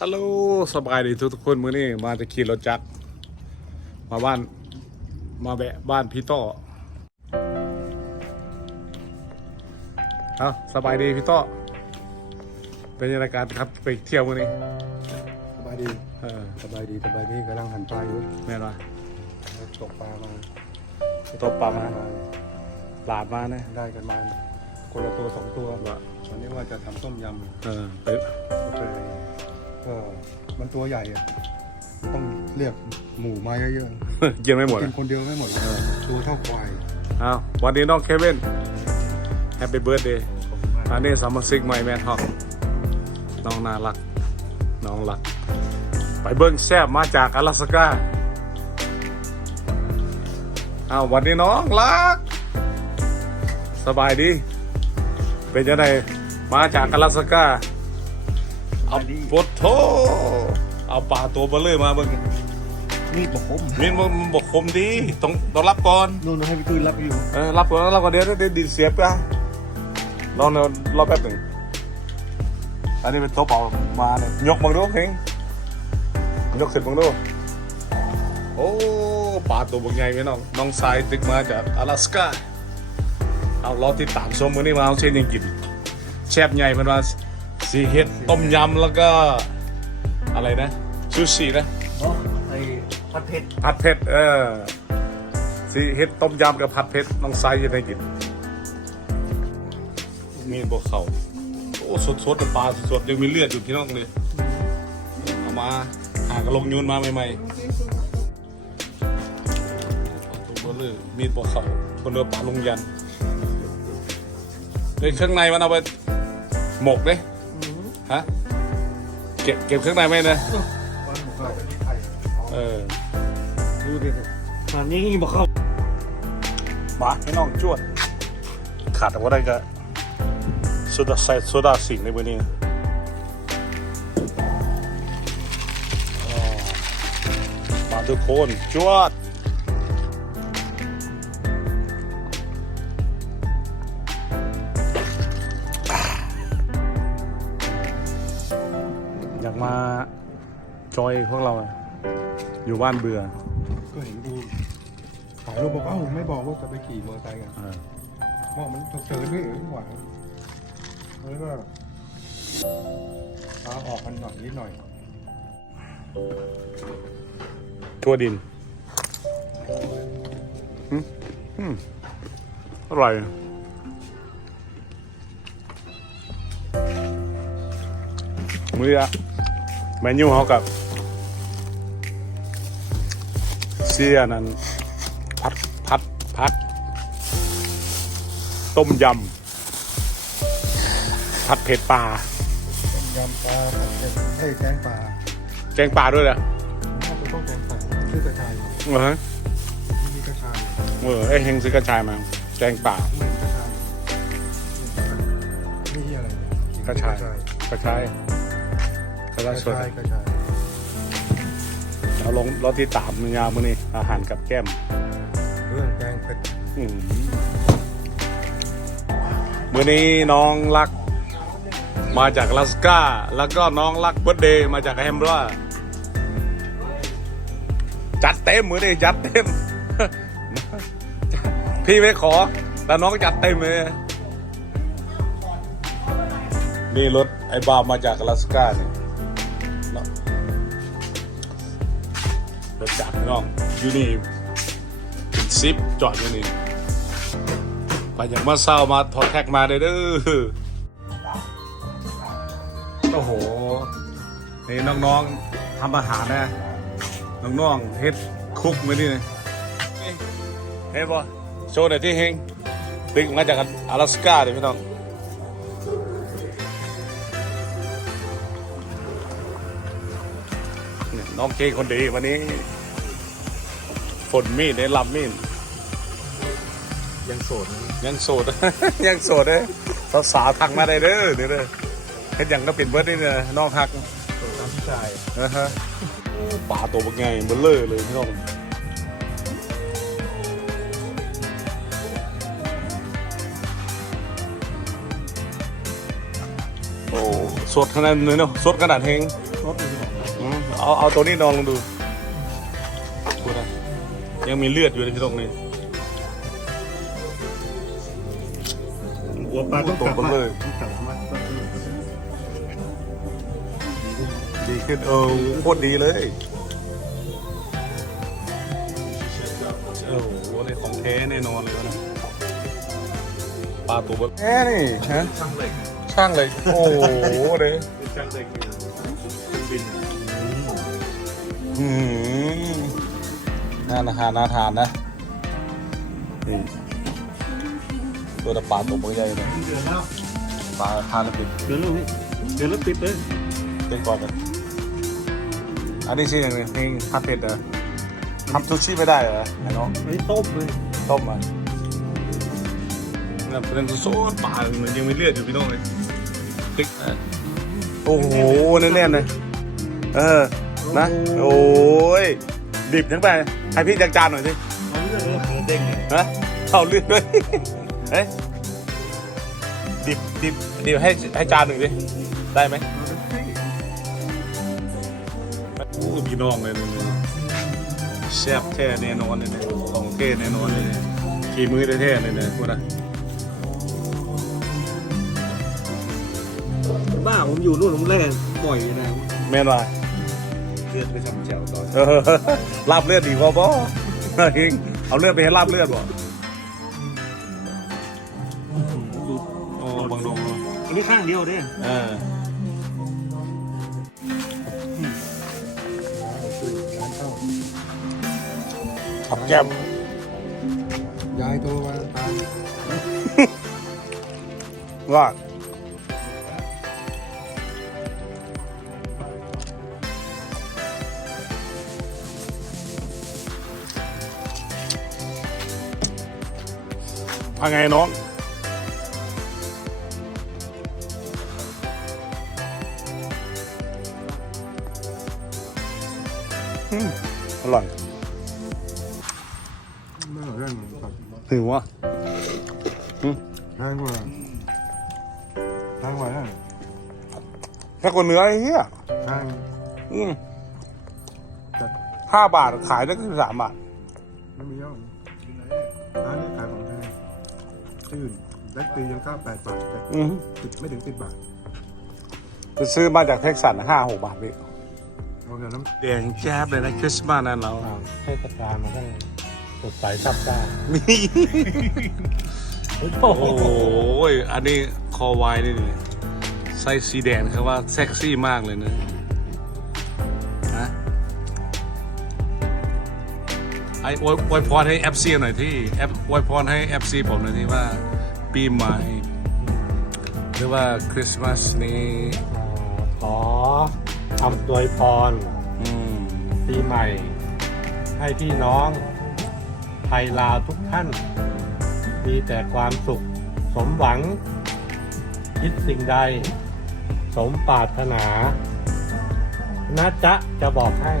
ฮัลโหลสบายดีทุกๆคนมื้อนี้มาจะขี่รถจักรมาบ้านมาแบะบ้านพี่ต้อเอาสบายดีพี่ต้อเป็นยังไงการครับไปเที่ยวมื้อนี้สบายดีเออสบายดีสบายดีกำลังหันปลาอยู่แม่นวะตกปลามาตบปลามาหลาดมานะได้กันมาคนละตัวสองตัวว่าวันนี้ว่าจะทำต้มยเออไปำก็เลย ก็มันตัวใหญ่อะต้องเรียกหมูมาเยอะกินไม่หมดๆกิอะนคนเดียวไม่หมดหรอกตัวเท่าควายเอาวันนี้น้องเควินแฮปปี้เบิร์ดเดย์อันนี้สามาซิกใหม่แมนฮอกน้องน่ารัก น้องรัก ไปเบิ้งแซบมาจากอลาสก้าอ้าววันนี้น้องรัก สบายดี เป็นยังไงมาจากอลาสก้า เอาปดโทเอาปลาตัวเบลเลยมาเบิ้ง มีดบอกผม มินมันบอกคมดีต้องต้องรับก่อน นู่นให้พี่ตุ้ยรับอยู่ เออรับก่อนรับก่อนเดี๋ยวเดี๋ยวดินเสียบกันรอเนอะรอแป๊บหนึ่งอันนี้เป็นโต๊ะเปล่ามาเนี่ยยกมังดูเฮงยกขึ้นมังดูโอ้ปลาตัวบางใหญ่ไหมน้องน้องสายตึกมาจาก阿拉斯ก้าเอารอติดตามชมมื้อนี้มาเอาเช่นยังกินแชบใหญ่เพิ่นว่า สีเฮ็ดต้มยำแล้วก็อะไรนะซูชินะอ๋อไอ้ผัดเผ็ดผัดเผ็ดเออสีเฮ็ดต้มยำกับผัดเผ็ดน้องไซจะได้กินมีบวกเขาโอ้สดสดๆปลาสดๆยังมีเลือดอยู่ที่น้องเลยเอามาหากระลงยูนมาใหม่ๆตัวเบลเลอร์มีดบวกเขาคนเรือปลาลงยันในเครื่องในมันเอาไปหมกเด้ ฮะเก็บเก็บเครื่องในไหมนะวันหมูเขาไข่เออดูดิอันนี้บอกเขามาให้น้องจวด ขาดแต่ว่าได้ก็โซดาใส่โซดาสิงในมือนี้อ๋อมาทุกคนจวด มาจอยพวกเราอะอยู่บ้านเบื่อก็เห็นดูถ่ายรูปบอกเอ้าไม่บอกว่าจะไปขี่มอเตอร์ไซค์กันเออบอกมันจะเจอด้วยหรือเปล่าแล้วก็พาออกกันหน่อยนิดหน่อยทั่วดินอืมอืมอร่อยมื้ออะ เมนูเขากับเสียนั้นพัดพัดพัด ต้มยำ ผัดเผ็ดปลาต้มยำปลาผัดเผ็ดเอ้ยแกงปลาแกงปลาด้วยเหรอน่าจะต้องแกงปลาซื้อกระชายเออฮะที่มีกระชายเออไอ้เฮงซื้อกระชายมา แกงปลาเหมือนกระชายนี่อะไรเนี่ยกระชายกระชาย กระกชาระยสดชายกระชายเราลงเราที่ตามมือยาวมือนี่อาหารกับแก้ม เรื่องแกงเผ็ดอืมมือนี้น้องรัก มาจากลาสกาแล้วก็น้องรักเบิร์ดเดย์มาจากแฮมบราจัดเต็มมือนี่จัดเต็ม พี่ไม่ขอ แต่น้องจัดเต็มเลยนี่รถไอ้บามาจากลาสกาเนี่ย รถจักรน้องอยู่นี่เป็นซิปจอดอยู่นี่ไปอย่างมาเศร้ามาถอดแท็กมาเด้อเด้อโอ้โห นี่น้องๆทำอาหารนะ น้องๆเฮ็ดคุกมือนี่นะเฮ้ยบอโชว์หน่อยที่เฮงตึกมาจาก阿拉斯ก้าเลยพี่น้อง เนี่ยน้องเกคนดีวันนี้ ฝนมีดในลำมีดยังโสดนะยังโสด ยังโสดเลยสาวๆทักมาได้เด้อเด้อเด้อเฮ็ดหยังก็เป็นเบิร์ดนี่เนี่ยน้องฮักโสดตามพี่ชายนะฮะป่าตัวบักไงเบลเลอร์เลยพี่น้องโอ้สดขนาดนี้เนาะสดขนาดเฮงรถอยู่เอาเอาตัวนี้ลองลองดูดูนะ ยังมีเลือดอยู่ในที่ตรงนี้หัวปลาต้องกลับตัวมาเบลอต้องกลับมาดีขึ้นเออโคตรดีเลยโอ้โหนี่ของแท้แน่นอนเลยนะปลาตัวเบลอแน่นี่ฮะช่างเหล็กช่างเลยโอ้โหเลยเป็นช่างเหล็กเนี่ยบินอืม น่าทานน่าทานนะนี่ตัวตะปลาตัวใหญ่เลยเดือนแล้วปลาทานแล้วปิดเดือนแล้วนี่เดือนแล้วติดเลยเป็นก่อนกันอันนี้ชื่ออย่างหนึงเพลงฮัทเผ็ดเหรอทำซูชิไม่ได้เหรอไอ้น้องไอ้ต้มเลยต้มอะเนี่ยเป็นโซดปลามันยังมีเลือดอยู่พี่น้องเลยติ๊กอะโอ้โหแน่นๆเลยเออนะโอ้ย ดิบทั้งไปให้พี่จังจานหน่อยสิเอาเรื่องเลยเนื้อเด้งเลยฮะเอาเลือดด้วยเฮ้ยดิบดิบดิบให้ให้จานหนึ่งดิได้ไหมโอ้ยพี่น้องเลยนี่แซ่บแท้แน่นอนเลยเนี่ยของเท่แน่นอนเลยเนี่ยขี่มือแท้ๆเลยเนี่ยพวกนั้นบ้าผมอยู่นู่นผมแล่ปล่อยนะแม่นว่าเลือดไปทำแจ่วต่อเออลาบเลือดดีกว่าบ่เองเอาเลือดไปให้ลาบเลือดบ่โอ้บังลงอันนี้ข้างเดียวเด้เออขับแก้มยายโทรมาตามว่า ว่าไงน้องอืมอร่อยไม่เอาเรื่องครับถือว่าแพงกว่าแพงกว่านั่นแค่กว่าเนื้อไอ้เหี้ยแพงอืมห้าบาทขายได้สิบสามบาทไม่มีย่อม ที่อื่นแบ็คตียังเก้าแปดบาทแต่อืมติดไม่ถึงสิบบาทไปซื้อมาจากเท็กซัสห้าหกบาทพี่เอาเงินน้แดงแจ๊บเลยนะคริสต์มาสนั่นเราำเทศกาลมันต้องสดใสซับซ่ามีโอ้โห อันนี้คอไวายนี่ดิไส้สีแดงคือว่าเซ็กซี่มากเลยนะ ไออวยอวยพรให้ FC หน่อยที่แอปอวยพรให้ FC ผมหน่อยที่ว่าปีใหม่หรือว่าคริสต์มาสนี้ขอคำอวยพรอืมปีใหม่ ให้พี่น้องไทยลาวทุกท่าน มีแต่ความสุขสมหวัง คิดสิ่งใด สมปรารถนานะจ๊ะจะบอกให้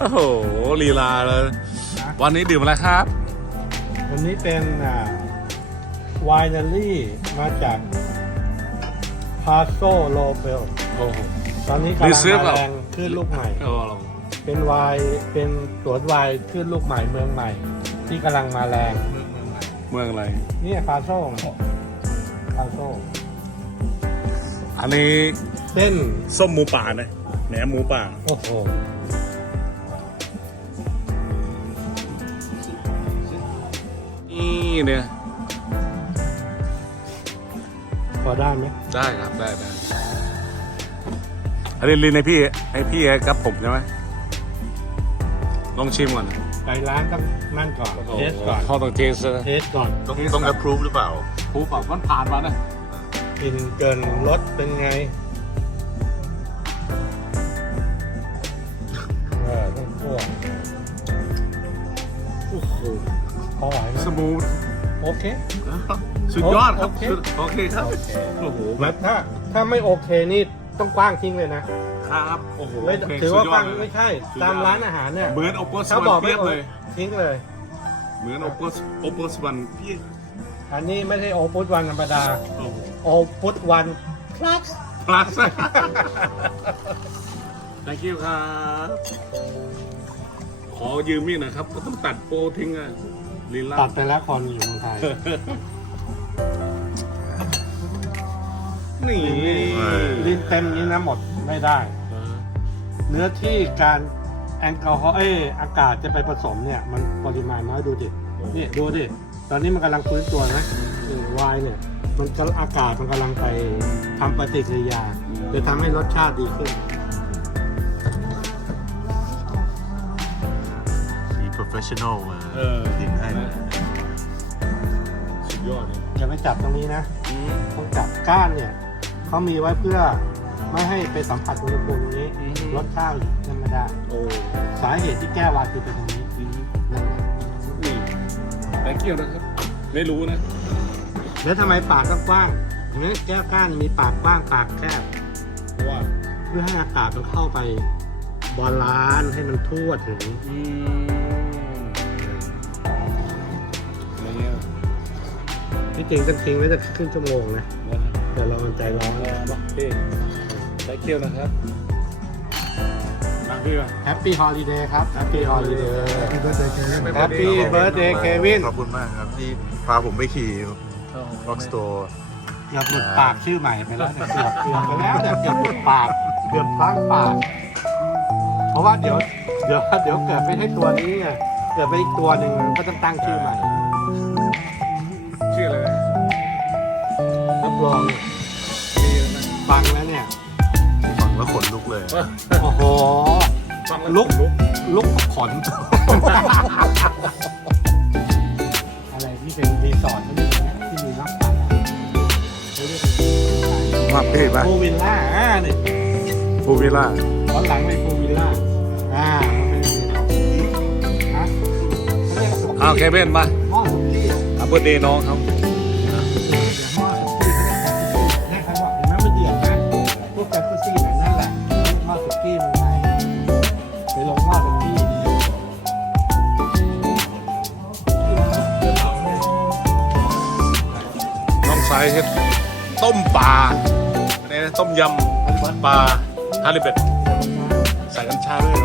โอ้โหลีลาเลย วันนี้ดื่มอะไรครับ วันนี้เป็นไวนารี่มาจากพาโซโลเบลโอ้โหตอนนี้รีกำลังเซิร์ฟมาเหรอแรงขึ้นลูกใหม่ โอ้โหเป็นวายเป็นสวนวายขึ้นลูกใหม่เมืองใหม่ ที่กำลังมาแรง เมืองอะไร นี่ฟาโซ่ฟาโซ่อันนี้เส้นส้มหมูป่านะแหนมหมูป่า โอ้โห เนี่ยพอได้ไหมได้ครับได้ได้อันนี้ลินให้พี่ให้พี่กับผมใช่ไหมลองชิมก่อนไปร้านต้องนั่นก่อนเทสก่อนเขาต้องเทสนะเทสก่อนต้องต้อง approve หรือเปล่าผูปรับมันผ่านมานะกินเกินรสเป็นไงเออต้องคั่วโอ้โหพอไหวไหมสมูทโอ เค สุดยอดครับโอเค สุดโอเคครับโอเคโอ้โหแบแบบบถ้าถ้าไม่โอเคนี่ต้องกว้างทิ้งเลยนะครับโอ้โหไม่โเคถือว่าสุดยกว้างเลยไม่ใช่สุดยอดตามร้านอาหารเนี่ยเหมือนโอป s สถ้าวับอกนไม่เทียบโอเลย ทิ้งเลย เหมือนโอป s โอป s วันพี่อันนี้ไม่ใช่โอพุทวันธรรมดา โอ้โหโอพุทวัน plus plus thank you ครับ ขอยืมมีดหนะครับ ก็ต้องตัดโปรทิ้งอะ ลีลาตัดไปแล้วคนอยู่เมืองไทย นี่ลิ้นเต็มนี้นะหมดไม่ได้เออเนื้อที่การแอลกอฮอล์เอยอากาศจะไปผสมเนี่ย มันปริมาณน้อยดูดินี่ดูดิ ตอนนี้มันกำลังฟื้นตัวนะวายเนี่ย มันก็อากาศมันกำลังไปทำปฏิกิริยาจะทำให้รสชาติดีขึ้น professional มาเออทิ้งให้สุดยอดเลยอย่าไปจับตรงนี้นะต้องจับก้านเนี่ยเขามีไว้เพื่อไม่ให้ไปสัมผัสอุณหภูมิตรงนี้อืมรสชาตินั่นไม่ได้โอ้สาเหตุที่แก้วาคือเป็นตรงนี้อืมนั่นแหละนี่ thank you นะครับ ไม่รู้นะ แล้วทำไมปากต้องกว้างอย่างนี้แก้วก้านมีปากกว้างปากแคบว่า เพื่อให้อากาศมันเข้าไป บาลานซ์ให้มันทั่วถึงอืมอะไรเงี้ยที่จริงต้องทิ้งไว้สักครึ่งชั่วโมงนะนะแต่เรามันใจร้อนบอกพี่ thank you นะครับรักพี่ป่ะแฮปปี้ฮอลิเดย์ครับแฮปปี้ฮอลิเดย์ Happy birthday Kevin แฮปปี้เบิร์ดเดย์เควินขอบคุณมากครับ ที่พาผมไปขี่ Rock Store เกือบหลุดปากชื่อใหม่ไปแล้วแต่เกือบเกือบไปแล้วแต่เกือบหลุดปาก เกือบพลั้งปากเพ ราะว่าเดี๋ยวเดี๋ยวเดี๋ยวเกิดไม่ใช่ตัวนี้ไงเกิดไปอีกตัวหนึ่งก็ต้องตั้งชื่อใหม่ชื่ออะไรนะรับรองดีนะฟังแล้วเนี่ยฟังแล้วขนลุกเลย โอ้โห ฟังแล้วลุก ลุกลุกขน อะไรที่เป็นรีสอร์ทเขาเรียกอะไรนะที่มีน้ำตาเขาเรียกอะไรมาพี่ป่ะพูลวิลล่าอ่านี่ฟูวิล่า ตอนหลังเป็นพูลวิลล่า อ่าเป็นฮะเขาเรียกสุกี้อ้าเคเบินมาหม้อสุกี้เปอร์เดย์น้องเขาใครบอกเห็นไหมมันเดือดนะพวกแจ็คซี่นั่นนั่นแหละหม้อสุกี้มันไงไปลงหม้อสุกี้น้องสายเฮ็ดต้มปลาอะไรนะต้มยำปลาฮาริเบ็ดใส่กัญชาด้วย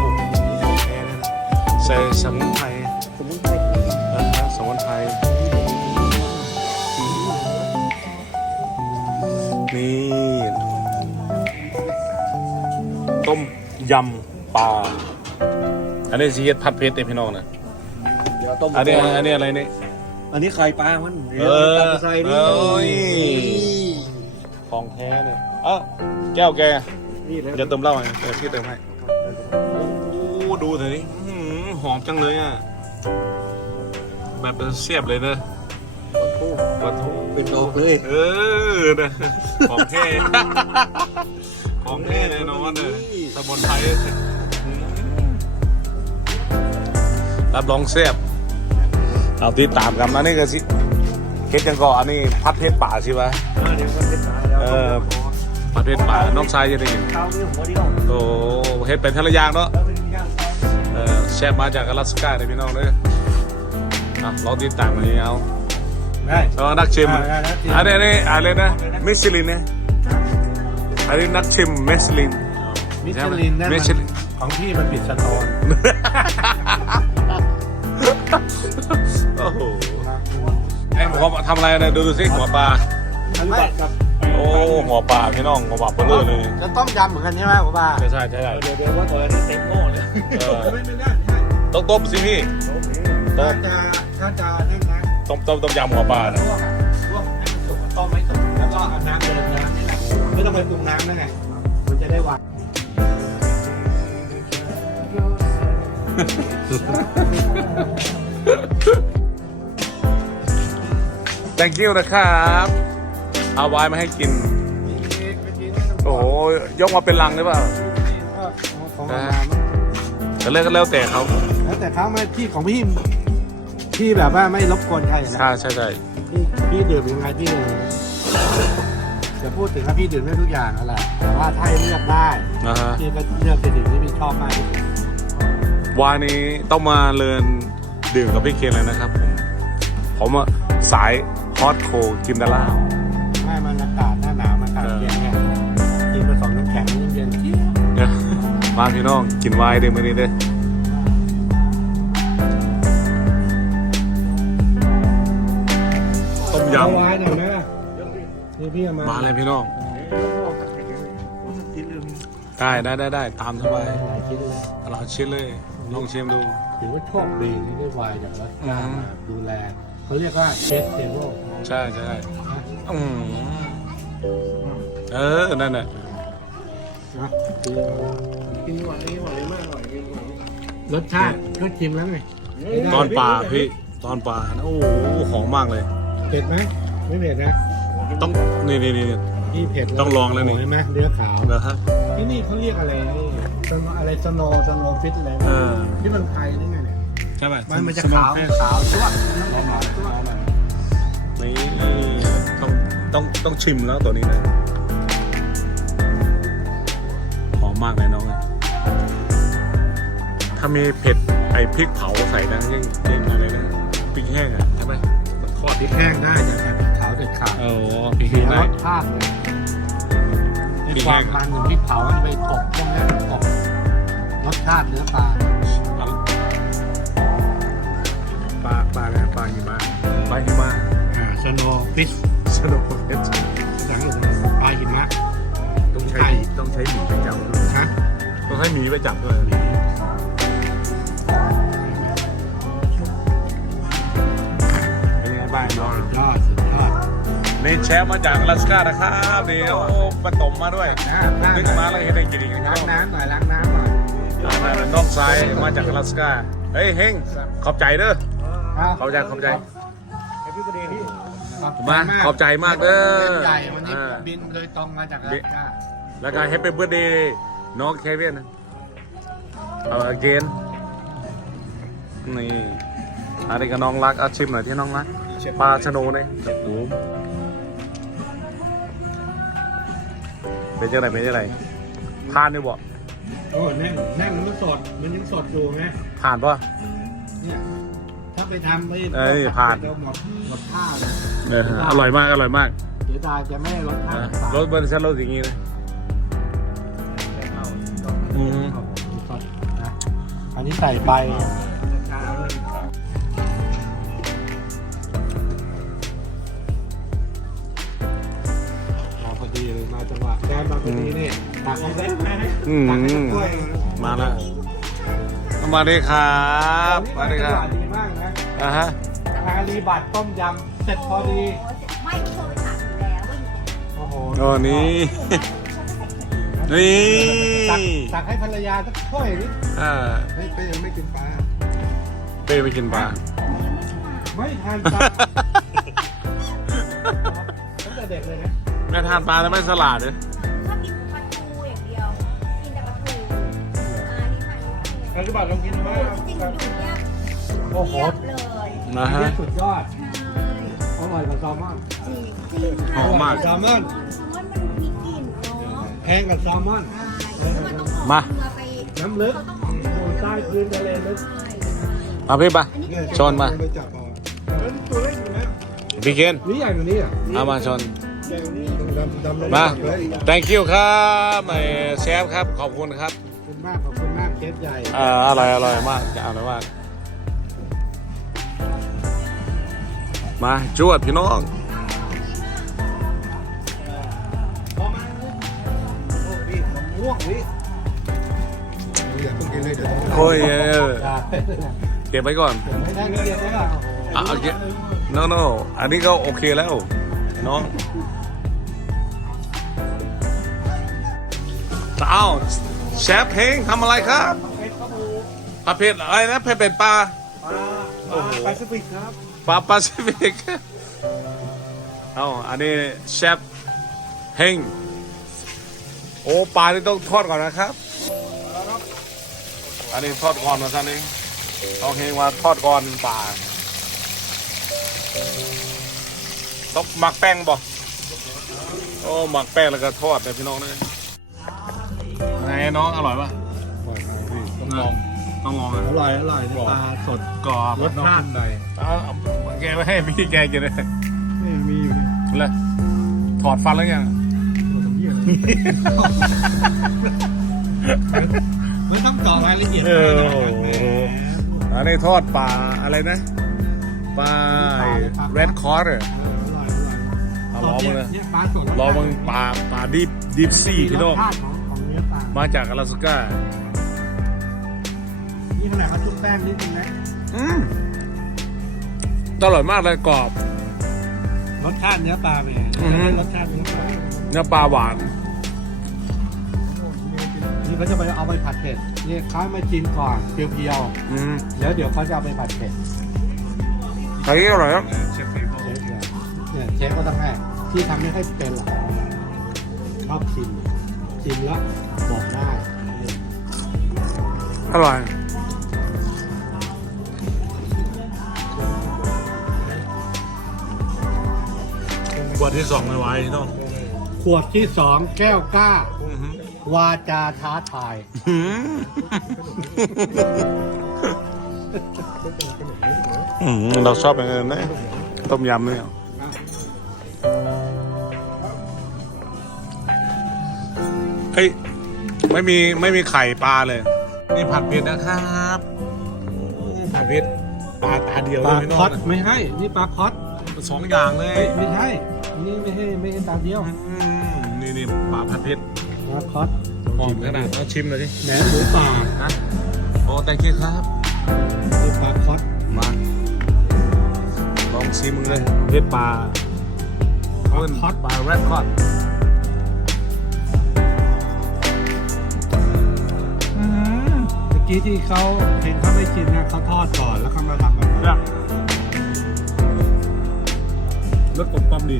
ยำปลา อันนี้สีเฮ็ดผัดเผ็ดเด้พี่น้องนะเดี๋ยวต้มอันนี้อันนี้อะไรนี่อันนี้ไข่ปลา มันเออตามใส่นี่เอ้ยของแท้เนี่ยเอ้าแก้วแกนี่เลยเดี๋ยวเติมเหล้าไงเดี๋ยวพี่เติมให้โอ้ดูเถอะนี่อื้อหือหอมจังเลยอะแบบเป็นเสียบเลยเนอะปลาทูเป็นดอกเลย เออนะของแท้ของแท้แน่นอนเลย ตะบนไทยอืมรับรองเสียบเอาติดตามกันนะนี่ก็สิเฮ็ดยังก่ออันนี้พัดเพชรป่าใช่ไหมเออเดี๋ยวมันเป็นหาเดี๋ยวเออพัดเพชรป่าน้องชายจะได้ยินข้าวนี่หัวเดียวโอ้เฮ็ดเป็นทะเลยางเนาะแล้วเป็นย่างเออแชฟมาจากอลาสก้าเลยพี่น้องเลยอะลองติดตามมาเอาได้แล้วนักชิมอ่าได้ได้อันนี้อันนี้อะไรนะมิชลินเนี่ยอันนี้นักชิมมิชลิน มิชลินนั่นมิมันชลิน ของพี่มันปิดสโตนโอ้โหไอ้หัวทำอะไรเนี่ยดูดูสิหัวปลาไม่โอ้หัวปลาพี่น้องหัวปลาเปลือยเลยจะต้มยำเหมือนกันใช่ไหมผมว่าใช่ใช่ใช่ใช่เดี๋ยวเดี๋ยวว่าตัวนี้เต็มโม่เลยเออไม่ไม่ได้ไม่ได้ต้องต้มสิพี่ถ้าจะถ้าจะนั่นนะต้มต้มต้มยำหัวปลาลนะวกอะลวกให้มันสุกต้มไม่สุกแล้วก็เอาน้ำเดินน้ำนี่แหละไม่ต้องไปปรุงน้ำนั่นไงมันจะได้หวาน thank you นะครับเอาไวน์มาให้กิน โอ้โหยกมาเป็นลังหรือเปล่าของเราแต่เลิกก็แล้วแต่เขาแล้วแต่เขาไม่พี่ของพี่พี่แบบว่าไม่รบกวนใครนะใช่ใช่ใช่พี่พี่ดื่มยังไงพี่เลยจะพูดถึงว่าพี่ดื่มได้ทุกอย่างนั่นแหละแต่ว่าถ้าให้เลือกได้นะฮะพี่ก็เลือกในสิ่งที่พี่ชอบมากที่สุด วายนี้ต้องมาเรียนดื่มกับพี่เคนเลยนะครับผมผมอะสายฮอตโคกินดาล่าไม่มันอากาศหน้าหนาวมันอากาศเย็นไงกินมาพี่น้องกินไวน์เด้อมื้อนี้เด้อต้มยเอาไว้หน่อยไหมล่ะนี่พี่เอามาำมาเลยพี่น้องกินเรื่องได้ได้ได้ได้ตามสบายหลายชิ้นเลยเราชิมเลยลองชิมดู ถือว่าโชคดีที่ได้ไวน์จากรัสอืกามดูแลเขาเรียกว่าเชฟเทเบิลใช่ใช่อืมเออ นั่นแหละนะคือกินหวานนี่หวานเลยมากหวานกินหวานรสชาติก็ชิมแล้วไงตอนปลาพี่ ตอนปลานะโอ้โหหอมมากเลย เผ็ดไหมไม่เผ็ดนะ ต้อง นี่นี่นี่ที่เผ็ดต้องลองแล้วนี่เห็นไหมเนื้อขาวนะฮะที่นี่เขาเรียกอะไร สโนอะไรสโนสโนฟิตอะไรเออที่มันไทยหรือไงเนี่ยใช่ไหมมันมันจะขาวขาวตัวนี่ต้องต้องต้องชิมแล้วตัวนี้นะหอมมากเลยน้องนะถ้ามีเผ็ดไอพริกเผาใส่นะยิ่งยิ่งอะไรนะพริกแห้งอะใช่ไหมทอดพริกแห้งได้แต่แบบขาวเด็ดขาดโอ้พริกเสีแห้ยงรได้สชาติเลยพริกคแห้วามงมันของพริกเผามันไปกบตรงนี้กบรส ชาติเนื้อปลาปลาปลาอะไรปลาหิมะปลาหิมะอ่าสโนฟิชสนุกเผ็ดภาษาอังกฤษปลาหิมะต้องใช้หมีต้องใช้หมีไปจับด้วยฮะต้องใช้หมีไปจับด้วยเป็นไงบ้างน้องสุดยอดสุดยอดนี่แชมป์มาจากอลาสก้านะครับเดี๋ยวปฐมมาด้วยนะล้างนึกมาแล้วเห็นได้กินอีกนะคล้ารับงน้ำหน่อยล้างน้ำห น่อยน้องซ้ายมาจากอลาสก้าเฮ้ยเฮงขอบใจเด้อเอาขอบใจขอบใจแฮปปี้เบอร์เดย์พี่มาขอบใจมากเด้อเล่นใหญ่วันนี้อ่าบินโดยตรงมาจากอลาสก้าแล้วก็แฮปปี้เบิร์ดเดย์น้องเควินเออเกนนี่อะไรกับน้องรักเอาชิมหน่อยที่น้องรักปลาชะโนเนี่ยโอ้โหเป็นยังไงเป็นยังไงผ่านด้วยบ่ โอ้แน่นแน่นมันสด มันยังสดอยู่ไงผ่านป่ะเนี่ยถ้าไปทำไปเอ้ยผ่าน เดี๋ยวหมดหมดข้าวเลยเอออร่อยมาก อร่อยมากเดี๋ยวตาจะไม่ให้รสชาตินะรถเบนซ์รถอย่างงี้เลย อืมสดนะอันนี้ใส่ใบ ตักให้ได้ไหมอืม ตักให้กล้วยมาแล้วมาดีครับมาดีครับ ดีมากนะอ่าฮะคารีบัตรต้มยำเสร็จพอดี ไม่โทรไปถามอยู่แล้วว่าอยู่ตรงไหนโอ้โหโอ้นี่ นี่ ตักตักให้ภรรยาสักถ้วยนิดอ่าไม่ไปยังไม่กินปลา เป้ไปกินปลา ไม่ทานปลาตั้งแต่เด็กเลยนะ แม่ทานปลาแล้วไม่สลัดเลย แฮปปี้บัตรลองกินมาจริงๆอยู่เนี่ยโอ้โหเรียบเลยนะอันฮะนี้สุดยอด ใช่อร่อยกว่าแซลมอนจริงจริงหอมมาก แซลมอนมันมันมีกลิ่นเนาะแพงกว่าแซลมอน ใช่แล้วมันต้องมาเรือไปน้ำลึกอยู่ใต้พื้นทะเลลึกเอาพี่ปะชนมา ไปจับเอาแล้วตัวเล็กอยู่นะพี่เคนนี่ใหญ่กว่านี้อะเอามาชนต้องดำดำลงมาเลย thank you ครับไอ้เชฟครับ ขอบคุณครับขอบ คุณมากขอบคุณมากเชฟใหญ่เอ่ออร่อยอร่อยมากจะอร่อยมาก มาจวดพี่น้องม่วงนี่อย่าเพิ่งกินเลยเดี๋ยวต้องโอ้ยเออจ้าเก็บไว้ก่อนไม่ได้เรียนได้หรออะโอเค no no อันนี้ก็โอเคแล้วน้องอ้าวเชฟเพลงทำอะไรครับปลาเผ็ดอะไรนะเผ็ดเป็ดปลาโอ้โห แปซิฟิกครับ ปลาแปซิฟิกเอ้าอันนี้เชฟเฮงโอ้ปลาที่ต้องทอดก่อนนะครับ อันนี้ทอดก่อนนะท่านนี้ต้องเฮงว่าทอดก่อนปลาต้องหมักแป้งบ่โอ้หมักแป้งแล้วก็ทอดเลยพี่น้องเลย ไงน้องอร่อยปะต้องลองต้องลองอะอร่อยอร่อยปลาสดกรอบรสชาติใดเอาเอาแกไม่ให้พี่แกกินเลยนี่มีอยู่นี่เลยถอดฟันแล้วยังตัวเยี่ยไม่ต้องเจาะรายละเอียดเออโอ้โหอันนี้ทอดปลาอะไรนะปลาเรดคอร์ดเอาล้อมึงเลยเนี่ยปลาสดล้อมึงปลาปลาดิบดิบซี่พี่น้อง รสชาติของ มาจากอลาสก้านี่ขนาดเขาชุบแป้งนิดนึงนะอืมอร่อยมากเลยกรอบ รสชาติเนื้อปลาเป็นไงอือฮึ รสชาติเนื้อปลาเนื้อปลาหวาน นี่เขาจะไปเอาไปผัดเผ็ดนี่เขามาชิมก่อนเพียวอืมๆแล้วเดี๋ยวเขาจะเอาไปผัดเผ็ดอันนี้อร่อยครับเชฟเนี่ยเชฟก็ต้องให้ที่ทำไม่ค่อยเป็นหรอกชอบชิม ชิมแล้วบอกได้อร่อย ขวดที่สองในไว้พี่น้องขวดที่สองแก้วกล้าอือหือวาจาท้าทายอืมอืมเราชอบอย่างอื่นนะต้มยำเนี่ย เฮ้ยไม่มีไม่มีไข่ปลาเลย นี่ผัดเผ็ดนะครับอืมผัดเผ็ดปลาตาเดียวปเลลายพี่น้คอองตไม่ให้ นี่ปลาคอตสองอย่างเลยไม่ใช่นี่ไม่ให้ไม่ให้ตาเดียวอืมนี่นี่ปลาผัดเผ็ดปลาคอตหอมขนาดเราชิมเลยดิแหนมหมูป่านะโอ้ thank you ครับนี่ปลาคอตมาลองชิมเลยเผ็ดปลา ปลาเพิ่นคอตปลาแรดคอต กี้ที่เขาเห็นเขาไม่กินนะเขาทอดก่อนแล้วเขามาทำแบบนี้เนี่ยรสกลมกล่อมดี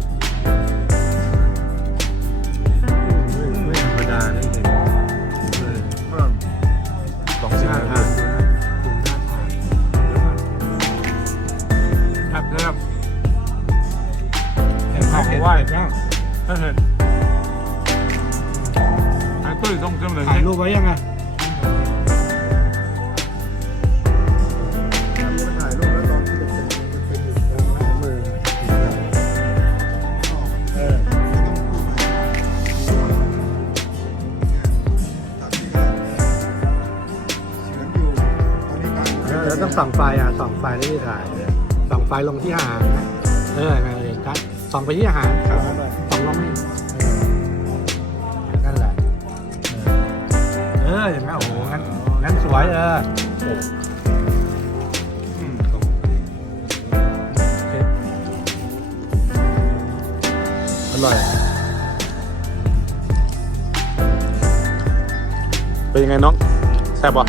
ส่องไฟลงที่อาหารนะเออไงเห็นครับส่องไปที่อาหารส่องลงนี่นั่นแหละเอออย่างนั้นโอ้โหงั้นงั้นสวยเอออืมอร่อย เป็นยังไงน้องแซ่บป่ะ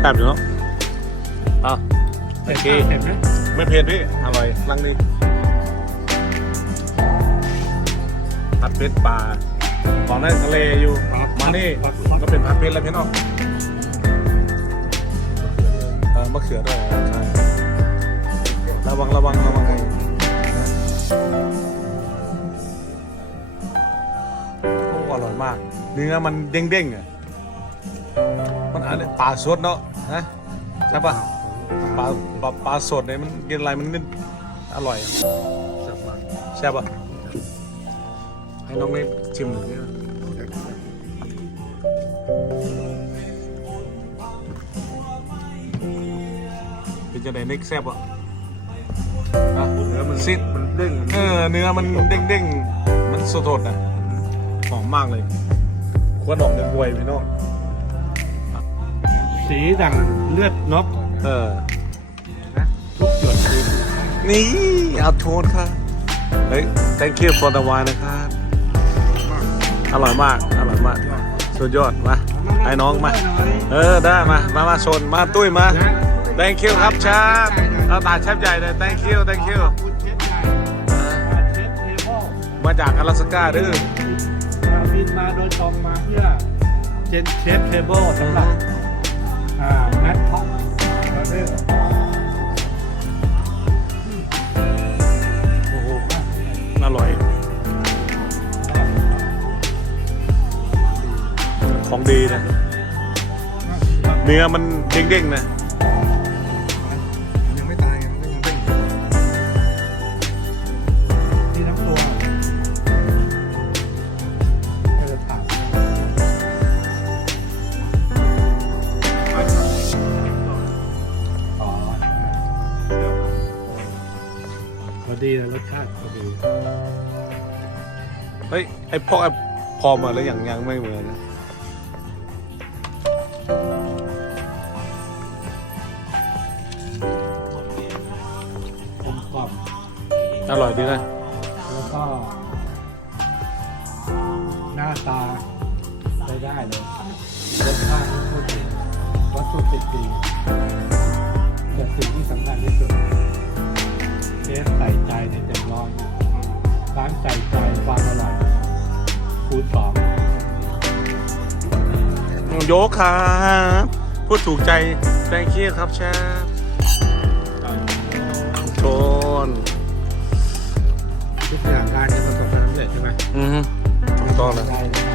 แซ่บอยู่เนาะอะโอเคเห็นไหม ไม่เผ็ดพี่ อร่อยลังดีผัดเผ็ดปลาตอนนั้นทะเลอยู่ มานี่ก็เป็นผัดเผ็ดแล้วพี่น้องเออมะเขือด้วยใช่ระวังระวังระวังไงโอ้อร่อยมาก เนื้อมันเด้งๆอะมันอะไรปลาสดเนาะนะใช่ปะ ลาปลาปลาสดเนี่ยมันกินอะไรมันนี่อร่อยอะใช่ปะให้น้องนี่ชิมหน่อยดิเป็นจะไหนนิกแซ่บอะอะเนื้อมันซิดมันเด้งเออเนื้อมันเด้งๆมันสดๆอะหอมมากเลยควรออกเดือนบวยพี่น้องสีดังเลือดนก เออทุกหยดคือ นี่เอาโทษค่ะเฮ้ย thank you for the wine นะครับอร่อยมาก อร่อยมาก สุดยอด มาให้น้องมา เออ ได้มา มามาชน มาตุ้ยมา thank you ครับชาบเราตาแชฟใหญ่เลย thank you thank you คุณเชฟใหญ่อ่าเชฟเทเบิลมาจากอลาสก้าดื้อบินมาโดยตรงมาเพื่อเจนเชฟเทเบิลสำหรับอ่าแมทท็อปประเของดีนะ เนื้อมันเด้งๆนะยังไม่ตายยังเด้งๆที่น้ำตัวเออถานอ๋อพอดีนะรสชาติพอดี เฮ้ยไอพวกไอพอมาแล้วยังยังไม่เหมือนนะ อร่อยดีนะแล้วก็ หน้าตาใช้ได้เลยรสชาติไม่พูดถึงวัตถุดิบดีแต่สิ่งที่สำคัญที่สุดเชฟใส่ใจในเต็มร้อยร้านใส่ใจความอร่อยคูณสองโยกครับพูดถูกใจ thank you ครับเชฟชนทุกอย่างการจะประสบความสำเร็จใช่ไอือถูกต้องเลยได้เลย